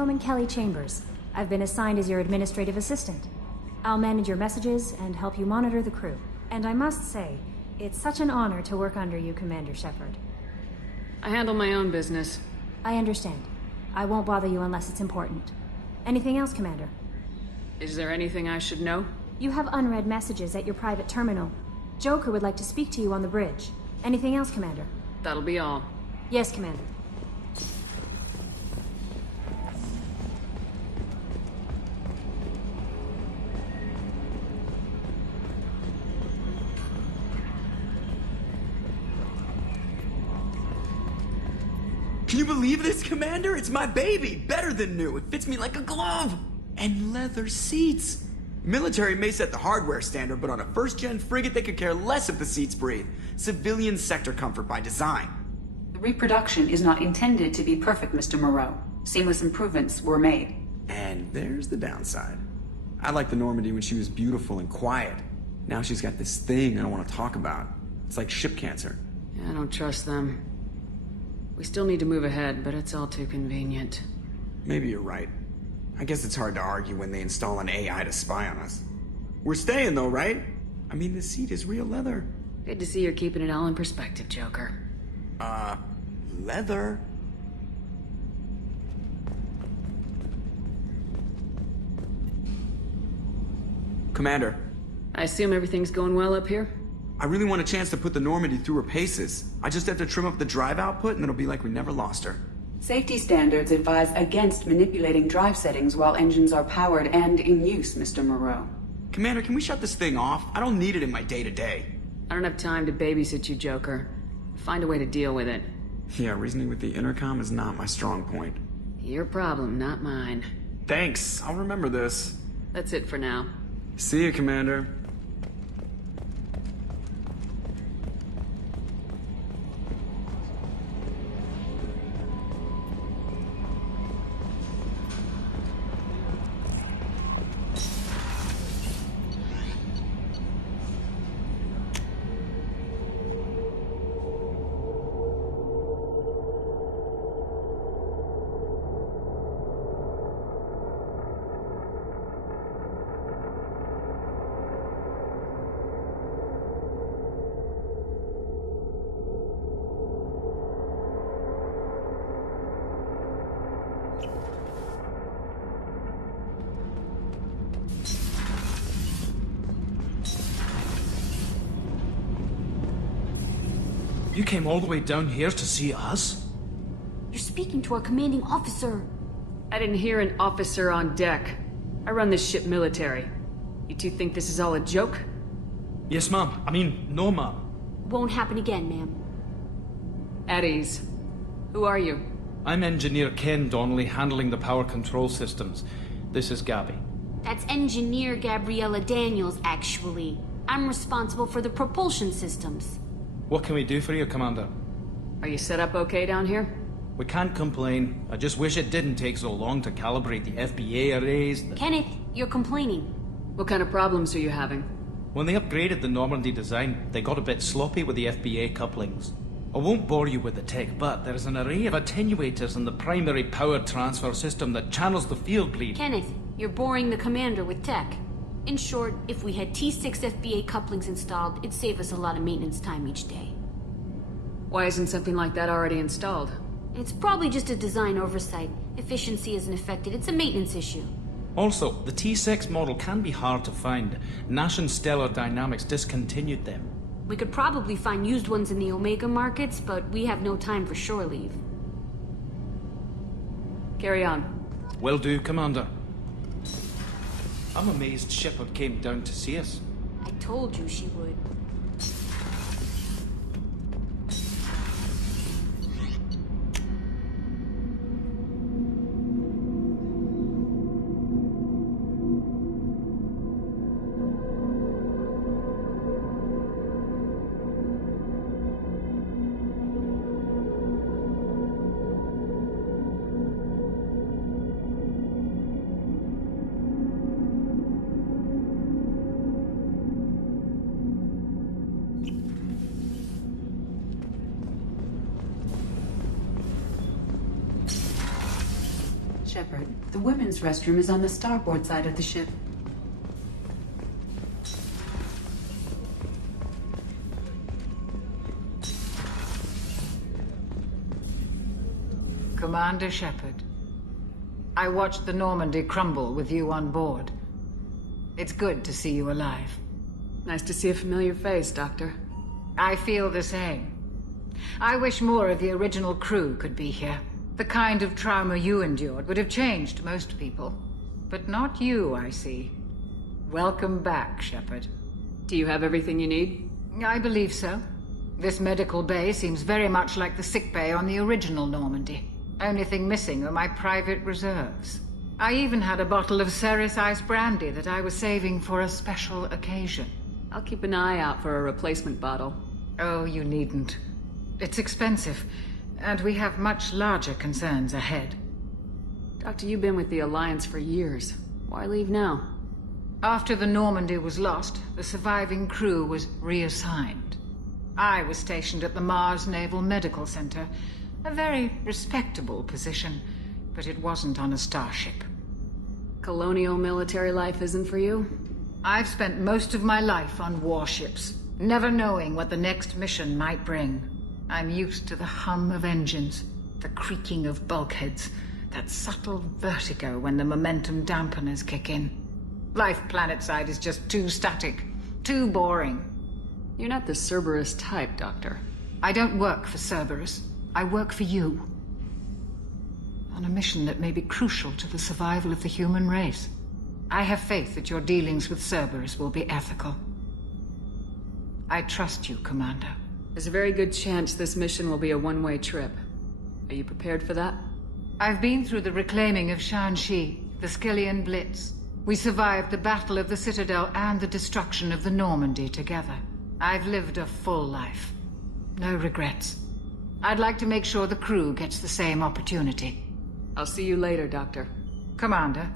Yeoman Kelly Chambers. I've been assigned as your administrative assistant. I'll manage your messages and help you monitor the crew. And I must say, it's such an honor to work under you, Commander Shepard. I handle my own business. I understand. I won't bother you unless it's important. Anything else, Commander? Is there anything I should know? You have unread messages at your private terminal. Joker would like to speak to you on the bridge. Anything else, Commander? That'll be all. Yes, Commander. Can you believe this, Commander? It's my baby! Better than new. It fits me like a glove! And leather seats! Military may set the hardware standard, but on a first-gen frigate, they could care less if the seats breathe. Civilian sector comfort by design. The reproduction is not intended to be perfect, Mr. Moreau. Seamless improvements were made. And there's the downside. I liked the Normandy when she was beautiful and quiet. Now she's got this thing I don't want to talk about. It's like ship cancer. I don't trust them. We still need to move ahead, but it's all too convenient. Maybe you're right. I guess it's hard to argue when they install an AI to spy on us. We're staying though, right? I mean, the seat is real leather. Good to see you're keeping it all in perspective, Joker. Leather? Commander. I assume everything's going well up here? I really want a chance to put the Normandy through her paces. I just have to trim up the drive output and it'll be like we never lost her. Safety standards advise against manipulating drive settings while engines are powered and in use, Mr. Moreau. Commander, can we shut this thing off? I don't need it in my day-to-day. I don't have time to babysit you, Joker. Find a way to deal with it. Yeah, reasoning with the intercom is not my strong point. Your problem, not mine. Thanks, I'll remember this. That's it for now. See you, Commander. You came all the way down here to see us? You're speaking to our commanding officer. I didn't hear an officer on deck. I run this ship military. You two think this is all a joke? Yes, ma'am. I mean, no, ma'am. Won't happen again, ma'am. At ease. Who are you? I'm Engineer Ken Donnelly, handling the power control systems. This is Gabby. That's Engineer Gabriela Daniels, actually. I'm responsible for the propulsion systems. What can we do for you, Commander? Are you set up okay down here? We can't complain. I just wish it didn't take so long to calibrate the FBA arrays. Kenneth, you're complaining. What kind of problems are you having? When they upgraded the Normandy design, they got a bit sloppy with the FBA couplings. I won't bore you with the tech, but there is an array of attenuators in the primary power transfer system that channels the field bleed. Kenneth, you're boring the commander with tech. In short, if we had T6 FBA couplings installed, it'd save us a lot of maintenance time each day. Why isn't something like that already installed? It's probably just a design oversight. Efficiency isn't affected, it's a maintenance issue. Also, the T6 model can be hard to find. Nash and Stellar Dynamics discontinued them. We could probably find used ones in the Omega markets, but we have no time for shore leave. Carry on. Will do, Commander. I'm amazed Shepard came down to see us. I told you she would. Shepard, the women's restroom is on the starboard side of the ship. Commander Shepard, I watched the Normandy crumble with you on board. It's good to see you alive. Nice to see a familiar face, Doctor. I feel the same. I wish more of the original crew could be here. The kind of trauma you endured would have changed most people. But not you, I see. Welcome back, Shepard. Do you have everything you need? I believe so. This medical bay seems very much like the sick bay on the original Normandy. Only thing missing are my private reserves. I even had a bottle of Cerberus ice brandy that I was saving for a special occasion. I'll keep an eye out for a replacement bottle. Oh, you needn't. It's expensive, and we have much larger concerns ahead. Doctor, you've been with the Alliance for years. Why leave now? After the Normandy was lost, the surviving crew was reassigned. I was stationed at the Mars Naval Medical Center, a very respectable position, but it wasn't on a starship. Colonial military life isn't for you? I've spent most of my life on warships, never knowing what the next mission might bring. I'm used to the hum of engines, the creaking of bulkheads, that subtle vertigo when the momentum dampeners kick in. Life planetside is just too static, too boring. You're not the Cerberus type, Doctor. I don't work for Cerberus. I work for you. On a mission that may be crucial to the survival of the human race. I have faith that your dealings with Cerberus will be ethical. I trust you, Commander. There's a very good chance this mission will be a one-way trip. Are you prepared for that? I've been through the reclaiming of Shanxi, the Skyllian Blitz. We survived the Battle of the Citadel and the destruction of the Normandy together. I've lived a full life. No regrets. I'd like to make sure the crew gets the same opportunity. I'll see you later, Doctor. Commander.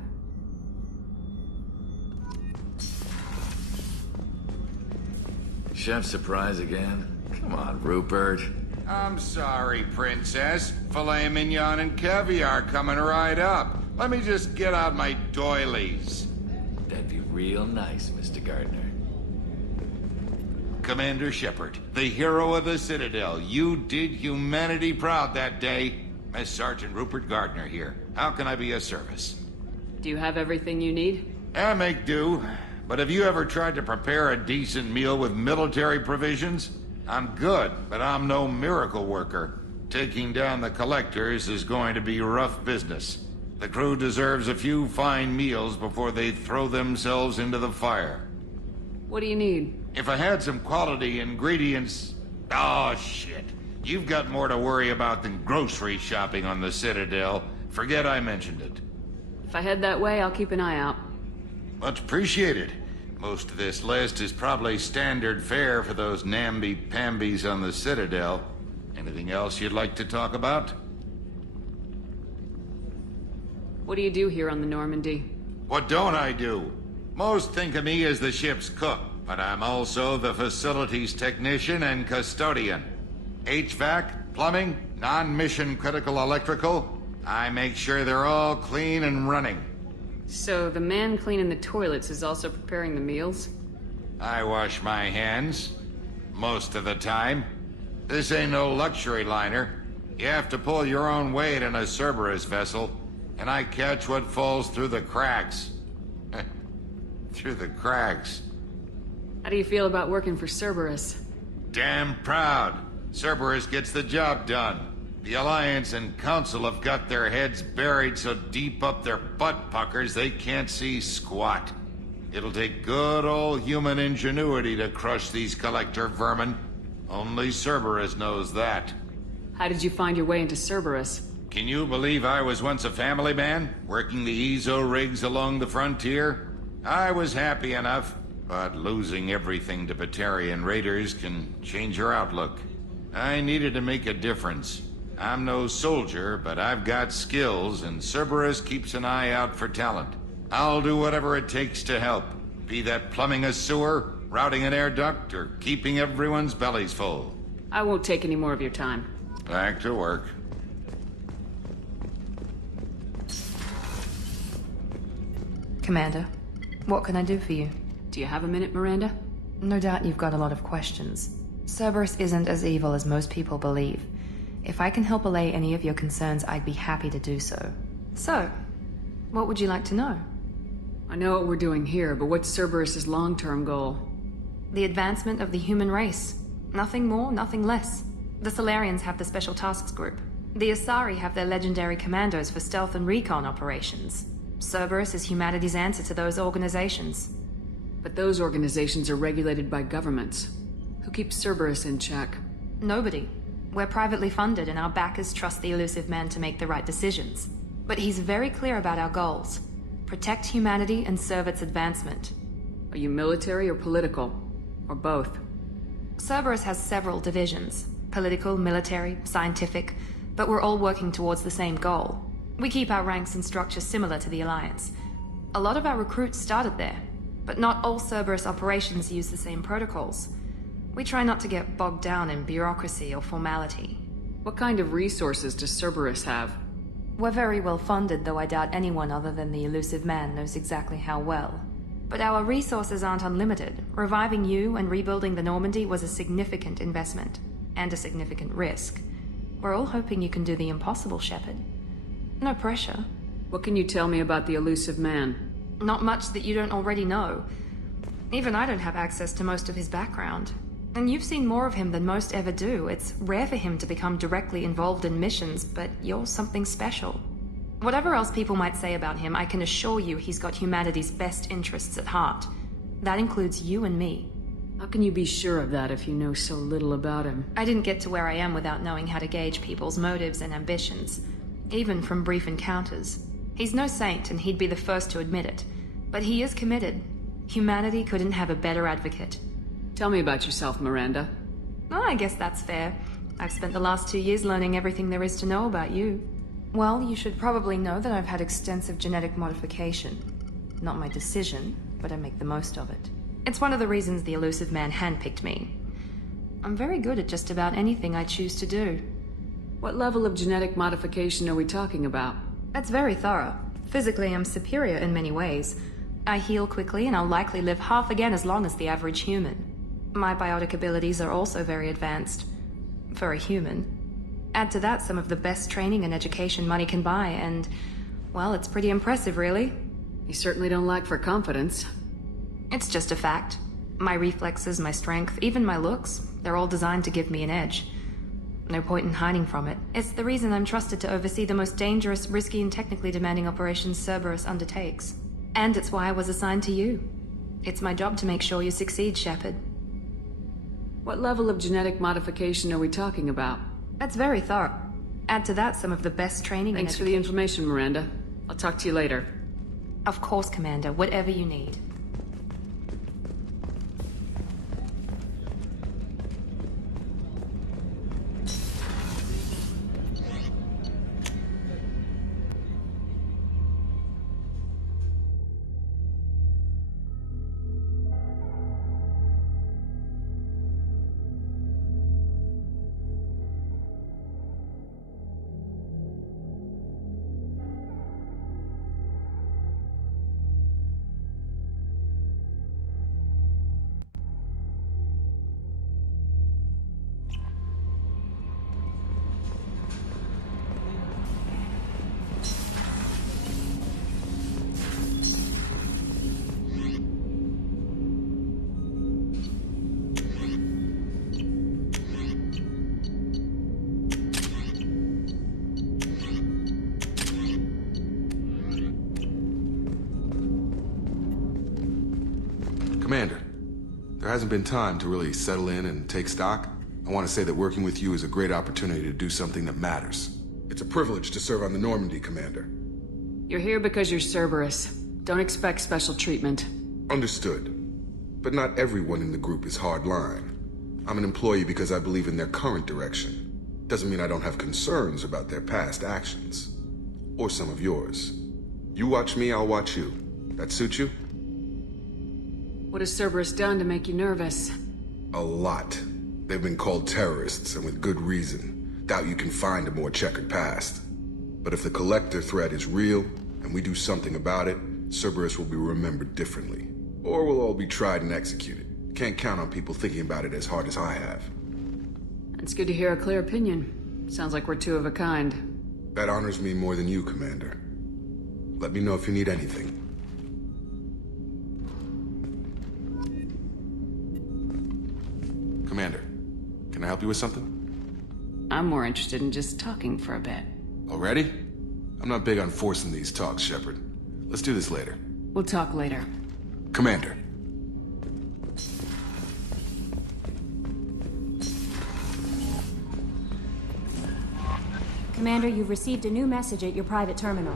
Chef surprise again? Come on, Rupert. I'm sorry, Princess. Filet mignon and caviar coming right up. Let me just get out my doilies. That'd be real nice, Mr. Gardner. Commander Shepard, the hero of the Citadel. You did humanity proud that day. Mess Sergeant Rupert Gardner here. How can I be of service? Do you have everything you need? I make do. But have you ever tried to prepare a decent meal with military provisions? I'm good, but I'm no miracle worker. Taking down the collectors is going to be rough business. The crew deserves a few fine meals before they throw themselves into the fire. What do you need? If I had some quality ingredients... Oh, shit. You've got more to worry about than grocery shopping on the Citadel. Forget I mentioned it. If I head that way, I'll keep an eye out. Much appreciated. Most of this list is probably standard fare for those namby-pambies on the Citadel. Anything else you'd like to talk about? What do you do here on the Normandy? What don't I do? Most think of me as the ship's cook, but I'm also the facilities technician and custodian. HVAC, plumbing, non-mission critical electrical. I make sure they're all clean and running. So the man cleaning the toilets is also preparing the meals? I wash my hands. Most of the time. This ain't no luxury liner. You have to pull your own weight in a Cerberus vessel, and I catch what falls through the cracks. Through the cracks. How do you feel about working for Cerberus? Damn proud. Cerberus gets the job done. The Alliance and Council have got their heads buried so deep up their butt puckers they can't see squat. It'll take good old human ingenuity to crush these collector vermin. Only Cerberus knows that. How did you find your way into Cerberus? Can you believe I was once a family man, working the EZO rigs along the frontier? I was happy enough, but losing everything to Batarian raiders can change your outlook. I needed to make a difference. I'm no soldier, but I've got skills, and Cerberus keeps an eye out for talent. I'll do whatever it takes to help, be that plumbing a sewer, routing an air duct, or keeping everyone's bellies full. I won't take any more of your time. Back to work. Commander, what can I do for you? Do you have a minute, Miranda? No doubt you've got a lot of questions. Cerberus isn't as evil as most people believe. If I can help allay any of your concerns, I'd be happy to do so. So, what would you like to know? I know what we're doing here, but what's Cerberus's long-term goal? The advancement of the human race. Nothing more, nothing less. The Solarians have the Special Tasks Group. The Asari have their legendary commandos for stealth and recon operations. Cerberus is humanity's answer to those organizations. But those organizations are regulated by governments. Who keeps Cerberus in check? Nobody. We're privately funded and our backers trust the elusive man to make the right decisions. But he's very clear about our goals. Protect humanity and serve its advancement. Are you military or political? Or both? Cerberus has several divisions. Political, military, scientific, but we're all working towards the same goal. We keep our ranks and structure similar to the Alliance. A lot of our recruits started there, but not all Cerberus operations use the same protocols. We try not to get bogged down in bureaucracy or formality. What kind of resources does Cerberus have? We're very well funded, though I doubt anyone other than the elusive man knows exactly how well. But our resources aren't unlimited. Reviving you and rebuilding the Normandy was a significant investment, and a significant risk. We're all hoping you can do the impossible, Shepard. No pressure. What can you tell me about the elusive man? Not much that you don't already know. Even I don't have access to most of his background. And you've seen more of him than most ever do. It's rare for him to become directly involved in missions, but you're something special. Whatever else people might say about him, I can assure you he's got humanity's best interests at heart. That includes you and me. How can you be sure of that if you know so little about him? I didn't get to where I am without knowing how to gauge people's motives and ambitions, even from brief encounters. He's no saint, and he'd be the first to admit it. But he is committed. Humanity couldn't have a better advocate. Tell me about yourself, Miranda. Oh, I guess that's fair. I've spent the last 2 years learning everything there is to know about you. Well, you should probably know that I've had extensive genetic modification. Not my decision, but I make the most of it. It's one of the reasons the elusive man handpicked me. I'm very good at just about anything I choose to do. What level of genetic modification are we talking about? That's very thorough. Physically, I'm superior in many ways. I heal quickly, and I'll likely live half again as long as the average human. My biotic abilities are also very advanced. For a human. Add to that some of the best training and education money can buy, and, well, it's pretty impressive, really. You certainly don't lack for confidence. It's just a fact. My reflexes, my strength, even my looks, they're all designed to give me an edge. No point in hiding from it. It's the reason I'm trusted to oversee the most dangerous, risky, and technically demanding operations Cerberus undertakes. And it's why I was assigned to you. It's my job to make sure you succeed, Shepard. What level of genetic modification are we talking about? That's very thorough. Add to that some of the best training and Thanks for the information, Miranda. I'll talk to you later. Of course, Commander. Whatever you need. Commander, there hasn't been time to really settle in and take stock. I want to say that working with you is a great opportunity to do something that matters. It's a privilege to serve on the Normandy, Commander. You're here because you're Cerberus. Don't expect special treatment. Understood. But not everyone in the group is hardline. I'm an employee because I believe in their current direction. Doesn't mean I don't have concerns about their past actions. Or some of yours. You watch me, I'll watch you. That suit you? What has Cerberus done to make you nervous? A lot. They've been called terrorists, and with good reason. Doubt you can find a more checkered past. But if the Collector threat is real, and we do something about it, Cerberus will be remembered differently. Or we'll all be tried and executed. Can't count on people thinking about it as hard as I have. It's good to hear a clear opinion. Sounds like we're two of a kind. That honors me more than you, Commander. Let me know if you need anything. Commander, can I help you with something? I'm more interested in just talking for a bit. Already? I'm not big on forcing these talks, Shepard. Let's do this later. We'll talk later. Commander. Commander, you've received a new message at your private terminal.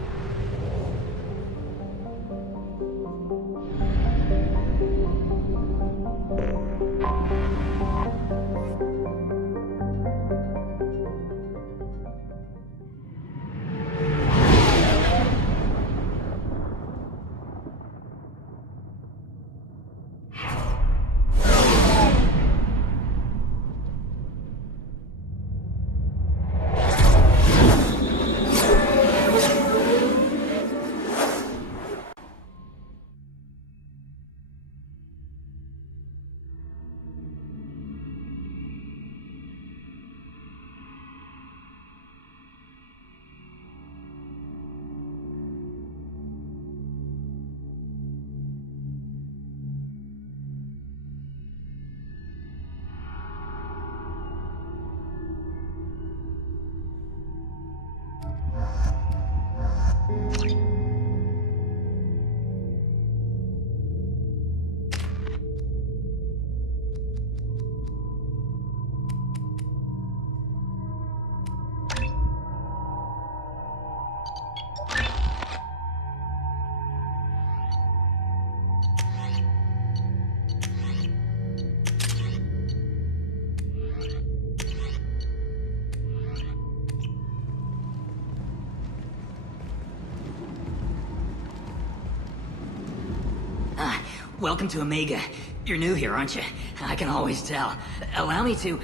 Welcome to Omega. You're new here, aren't you? I can always tell. Allow me to...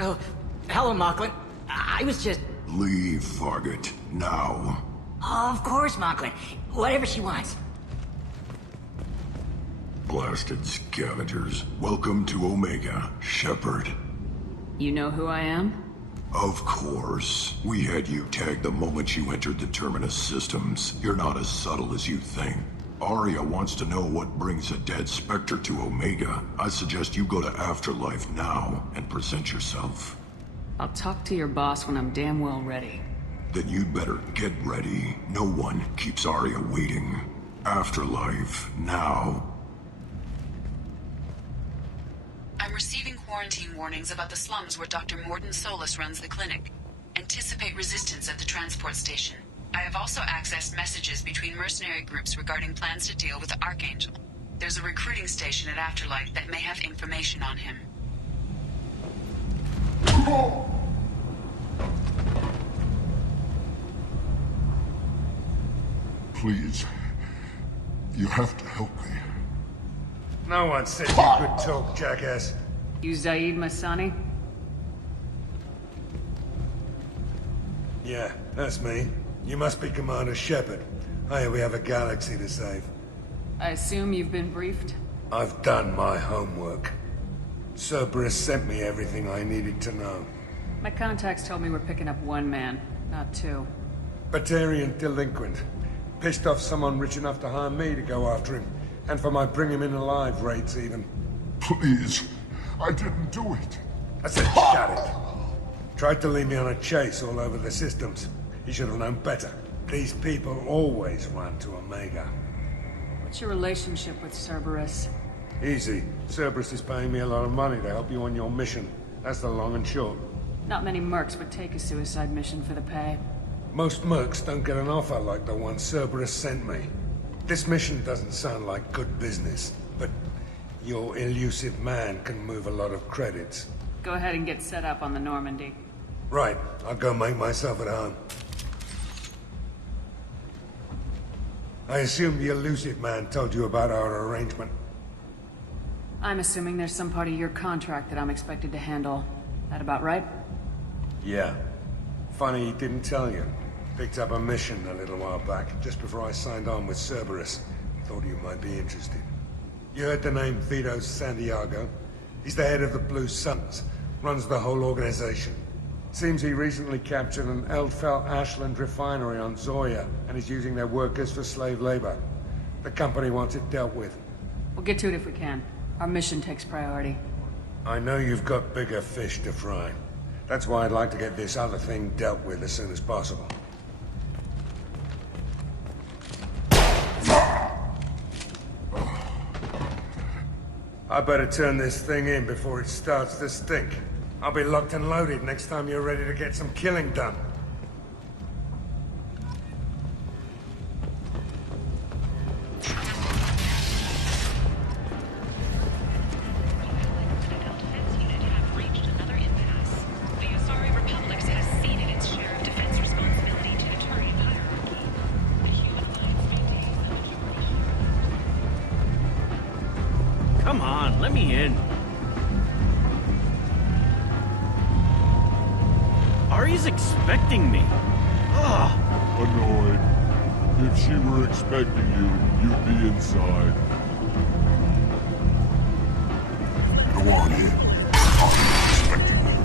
Oh, hello, Mocklin. I was just... Leave, Fargate. Now. Of course, Mocklin. Whatever she wants. Blasted scavengers. Welcome to Omega, Shepard. You know who I am? Of course. We had you tagged the moment you entered the Terminus systems. You're not as subtle as you think. Arya wants to know what brings a dead Spectre to Omega. I suggest you go to Afterlife now and present yourself. I'll talk to your boss when I'm damn well ready. Then you'd better get ready. No one keeps Arya waiting. Afterlife now. I'm receiving quarantine warnings about the slums where Dr. Morden Solus runs the clinic. Anticipate resistance at the transport station. I have also accessed messages between mercenary groups regarding plans to deal with the Archangel. There's a recruiting station at Afterlife that may have information on him. Please. You have to help me. No one said you could talk, jackass. You Zaid Masani? Yeah, that's me. You must be Commander Shepard. Hey, we have a galaxy to save. I assume you've been briefed? I've done my homework. Cerberus sent me everything I needed to know. My contacts told me we're picking up one man, not two. Batarian delinquent. Pissed off someone rich enough to hire me to go after him. And for my bring him in alive rates even. Please. I didn't do it. I said shut it. Tried to lead me on a chase all over the systems. He should have known better. These people always run to Omega. What's your relationship with Cerberus? Easy. Cerberus is paying me a lot of money to help you on your mission. That's the long and short. Not many mercs would take a suicide mission for the pay. Most mercs don't get an offer like the one Cerberus sent me. This mission doesn't sound like good business, but your elusive man can move a lot of credits. Go ahead and get set up on the Normandy. Right. I'll go make myself at home. I assume the elusive man told you about our arrangement. I'm assuming there's some part of your contract that I'm expected to handle. That about right? Yeah. Funny he didn't tell you. Picked up a mission a little while back, just before I signed on with Cerberus. Thought you might be interested. You heard the name Vito Santiago? He's the head of the Blue Suns, runs the whole organization. Seems he recently captured an Eldfell Ashland refinery on Zoya, and is using their workers for slave labor. The company wants it dealt with. We'll get to it if we can. Our mission takes priority. I know you've got bigger fish to fry. That's why I'd like to get this other thing dealt with as soon as possible. I better turn this thing in before it starts to stink. I'll be locked and loaded next time you're ready to get some killing done. Come on, let me in. Ari's expecting me. Ugh. Annoyed. If she were expecting you, you'd be inside. Go on in. I'm expecting you.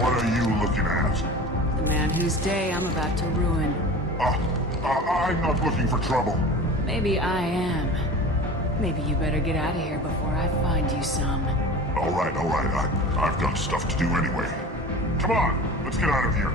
What are you looking at? The man whose day I'm about to ruin. I'm not looking for trouble. Maybe I am. Maybe you better get out of here before I find you some. All right. I've got stuff to do anyway. Come on, let's get out of here.